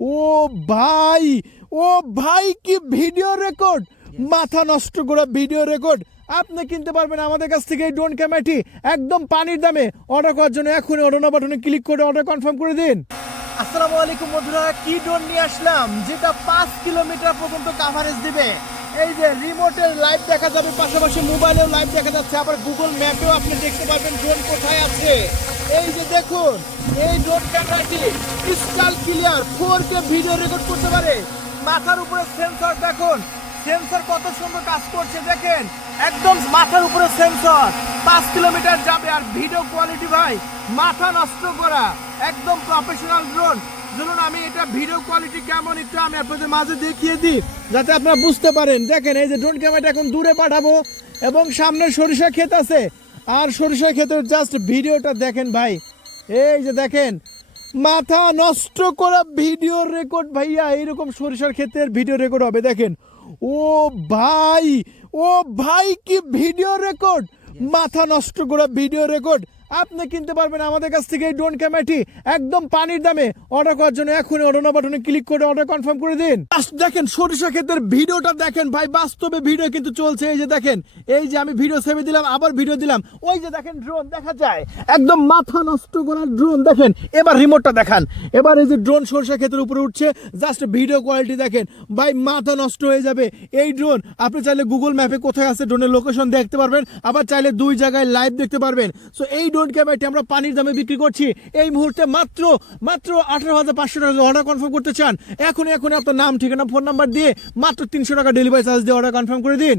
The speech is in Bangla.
ও ভাই, ও ভাই, কি ভিডিও রেকর্ড! মাথা নষ্ট করা ভিডিও রেকর্ড আপনি কিনতে পারবেন আমাদের কাছ থেকে এই ড্রোন ক্যামেরাটি একদম পানির দামে। অর্ডার করার জন্য এখনই অর্ডার বাটনে ক্লিক করে অর্ডার কনফার্ম করে দিন। আসসালামু আলাইকুম বন্ধুরা, কি ড্রোন নিয়ে আসলাম যেটা 5 কিলোমিটার পর্যন্ত কভারেজ দিবে। এই যে রিমোটের লাইভ দেখা যাবে, পাশাপাশি মোবাইলেও লাইভ দেখা যাচ্ছে, আবার গুগল ম্যাপেও আপনি দেখতে পারবেন ড্রোন কোথায় আছে। এই যে দেখুন, এই ড্রোন ক্যামেরাটি crystal clear 4K video record করতে পারে। মাথার উপরে সেন্সর দেখুন, সেন্সর কত সুন্দর কাজ করছে দেখেন, একদম মাথার উপরে সেন্সর 5 কিলোমিটার যাবে। আর ভিডিও কোয়ালিটি ভাই মাথা নষ্ট করা, একদম প্রফেশনাল ড্রোন। ধরুন আমি এটা ভিডিও কোয়ালিটি কেমন একটু আমি আপনাদের মাঝে দেখিয়ে দিই যাতে আপনারা বুঝতে পারেন। দেখেন এই যে ড্রোন ক্যামেরাটা এখন দূরে পাঠাবো এবং সামনে সরিষা ক্ষেত আছে, আর সরিষা ক্ষেতের জাস্ট ভিডিওটা দেখেন ভাই। এই যে দেখেন, মাথা নষ্ট করা ভিডিও রেকর্ড ভাইয়া, এইরকম সরিষার ক্ষেতের ভিডিও রেকর্ড হবে দেখেন। ও ভাই, ও ভাই, কি ভিডিও রেকর্ড! মাথা নষ্ট করা ভিডিও রেকর্ড আপনি কিনতে পারবেন আমাদের কাছ থেকে এই ড্রোন ক্যামেরাটি একদম পানির দামে। অর্ডার করার জন্য এখনই অর্ডার বাটনে ক্লিক করে অর্ডার কনফার্ম করে দিন। দেখেন সরিষা ক্ষেতের ভিডিওটা দেখেন ভাই, বাস্তবে ভিডিও কিন্তু চলছে। এই যে দেখেন, এই যে আমি ভিডিও সেভে দিলাম, আবার ভিডিও দিলাম, ওই যে দেখেন ড্রোন দেখা যায়, একদম মাথা নষ্ট করা ড্রোন দেখেন। এবার রিমোটটা দেখান, এবার এই যে ড্রোন সরিষা ক্ষেতের উপরে উঠছে, জাস্ট ভিডিও কোয়ালিটি দেখেন ভাই, মাথা নষ্ট হয়ে যাবে। এই ড্রোন আপনি চাইলে গুগল ম্যাপে কোথায় আছে ড্রোনের লোকেশন দেখতে পারবেন, আবার চাইলে 2 জায়গায় লাইভ দেখতে পারবেন। সো এই ড্রোন ক্যামেরাটি আমরা পানির দামে বিক্রি করছি এই মুহূর্তে মাত্র 18,500 টাকা। অর্ডার কনফার্ম করতে চান এখনই আপনার নাম, ঠিকানা, ফোন নাম্বার দিয়ে মাত্র 300 টাকা ডেলিভারি চার্জ দিয়ে অর্ডার কনফার্ম করে দিন।